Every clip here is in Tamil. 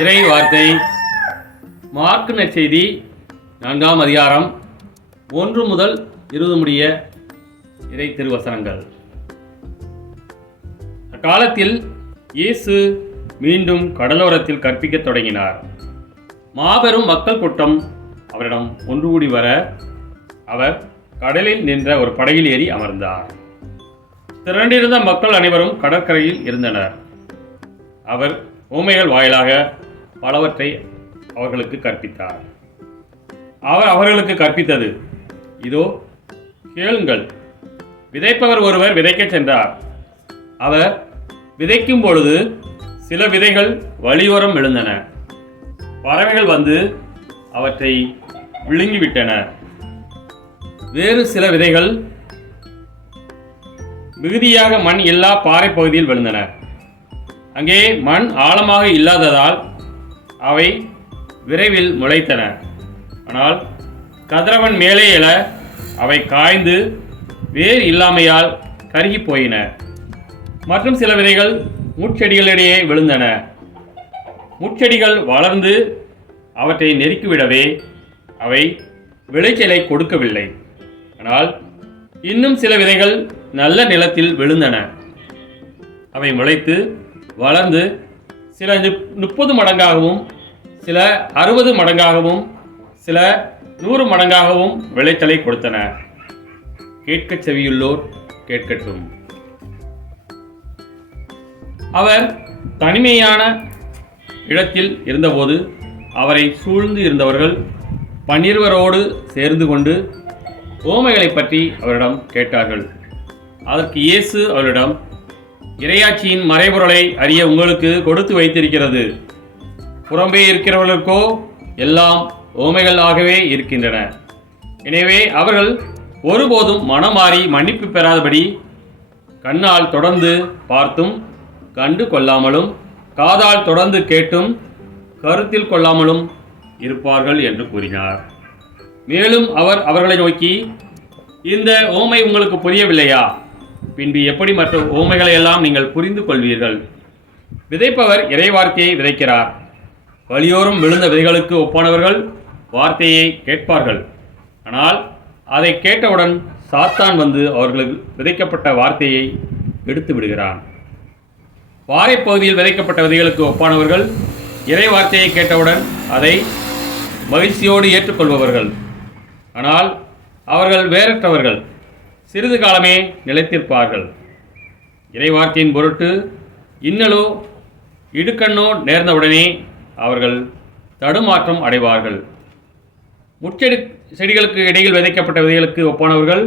இறை வார்த்தை மார்க்கு நற்செய்தி 4ஆம் அதிகாரம் 1 முதல் 20 முடிய இறை திருவசனங்கள். அக்காலத்தில் இயேசு மீண்டும் கடலோரத்தில் கற்பிக்கத் தொடங்கினார். மாபெரும் மக்கள் கூட்டம் அவரிடம் ஒன்று கூடி வர அவர் கடலில் நின்ற ஒரு படகில் ஏறி அமர்ந்தார். திரண்டிருந்த மக்கள் அனைவரும் கடற்கரையில் இருந்தனர். அவர் உவமைகள் வாயிலாக பலவற்றை அவர்களுக்கு கற்பித்தார். அவர் அவர்களுக்கு கற்பித்தது, இதோ கேளுங்கள். விதைப்பவர் ஒருவர் விதைக்கச் சென்றார். அவர் விதைக்கும் பொழுது சில விதைகள் வழியோரம் விழுந்தன. பறவைகள் வந்து அவற்றை விழுங்கிவிட்டன. வேறு சில விதைகள் மிகுதியாக மண் இல்லா பாறை பகுதியில் விழுந்தன. அங்கே மண் ஆழமாக இல்லாததால் அவை விரைவில் முளைத்தன. ஆனால் கதிரவன் மேலே எழ அவை காய்ந்து வேர் இல்லாமையால் கருகி போயின. மற்றும் சில விதைகள் முட்செடிகளிடையே விழுந்தன. முட்செடிகள் வளர்ந்து அவற்றை நெருக்கிவிடவே அவை விளைச்சலை கொடுக்கவில்லை. ஆனால் இன்னும் சில விதைகள் நல்ல நிலத்தில் விழுந்தன. அவை முளைத்து வளர்ந்து சில 30 மடங்காகவும், சில 60 மடங்காகவும், சில 100 மடங்காகவும் விளைச்சலை கொடுத்தன. கேட்கச் செவியுள்ளோர் கேட்கட்டும். அவர் தனிமையான இடத்தில் இருந்தபோது அவரை சூழ்ந்து இருந்தவர்கள் 12 சேர்ந்து கொண்டு உவமைகளை பற்றி அவரிடம் கேட்டார்கள். அதற்கு இயேசு அவரிடம், இறையாட்சியின் மறைபொருளை அறிய உங்களுக்கு கொடுத்து வைத்திருக்கிறது. புறம்பே இருக்கிறவர்களுக்கோ எல்லாம் உவமைகளாகவே இருக்கின்றன. எனவே அவர்கள் ஒருபோதும் மனம் மாறி மன்னிப்பு பெறாதபடி கண்ணால் தொடர்ந்து பார்த்தும் கண்டு கொள்ளாமலும், காதால் தொடர்ந்து கேட்டும் கருத்தில் கொள்ளாமலும் இருப்பார்கள் என்று கூறினார். மேலும் அவர் அவர்களை நோக்கி, இந்த உவமை உங்களுக்கு புரியவில்லையா? பின்பு எப்படி மற்ற உவமைகளை எல்லாம் நீங்கள் புரிந்து கொள்வீர்கள்? விதைப்பவர் இறை வார்த்தையை விதைக்கிறார். வழியோரம் விழுந்த விதைகளுக்கு ஒப்பானவர்கள் வார்த்தையை கேட்பார்கள். ஆனால் அதை கேட்டவுடன் சாத்தான் வந்து அவர்களுக்கு விதைக்கப்பட்ட வார்த்தையை எடுத்து விடுகிறான். பாறை பகுதியில் விதைக்கப்பட்ட விதைகளுக்கு ஒப்பானவர்கள் இறை வார்த்தையை கேட்டவுடன் அதை மகிழ்ச்சியோடு ஏற்றுக்கொள்பவர்கள். ஆனால் அவர்கள் வேறற்றவர்கள், சிறிது காலமே நிலைத்திருப்பார்கள். இறைவார்த்தையின் பொருட்டு இன்னலோ இடுக்கண்ணோ நேர்ந்தவுடனே அவர்கள் தடுமாற்றம் அடைவார்கள். செடிகளுக்கு இடையில் விதைக்கப்பட்ட விதைகளுக்கு ஒப்பானவர்கள்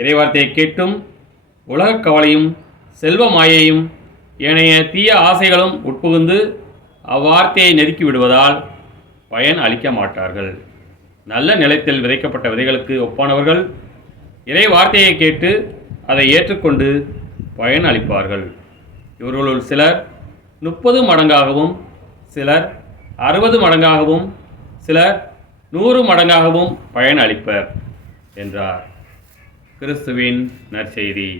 இறைவார்த்தையை கேட்டும் உலகக் கவலையும் செல்வ மாயையும் ஏனைய தீய ஆசைகளும் உட்புகுந்து அவ்வார்த்தையை நெருக்கி விடுவதால் பயன் அளிக்க மாட்டார்கள். நல்ல நிலத்தில் விதைக்கப்பட்ட விதைகளுக்கு ஒப்பானவர்கள் இறை வார்த்தையை கேட்டு அதை ஏற்றுக்கொண்டு பயன் அளிப்பார்கள். இவர்களுள் சிலர் 30 மடங்காகவும், சிலர் 60 மடங்காகவும், சிலர் 100 மடங்காகவும் பயன் அளிப்பர் என்றார். கிறிஸ்துவின் நற்செய்தி.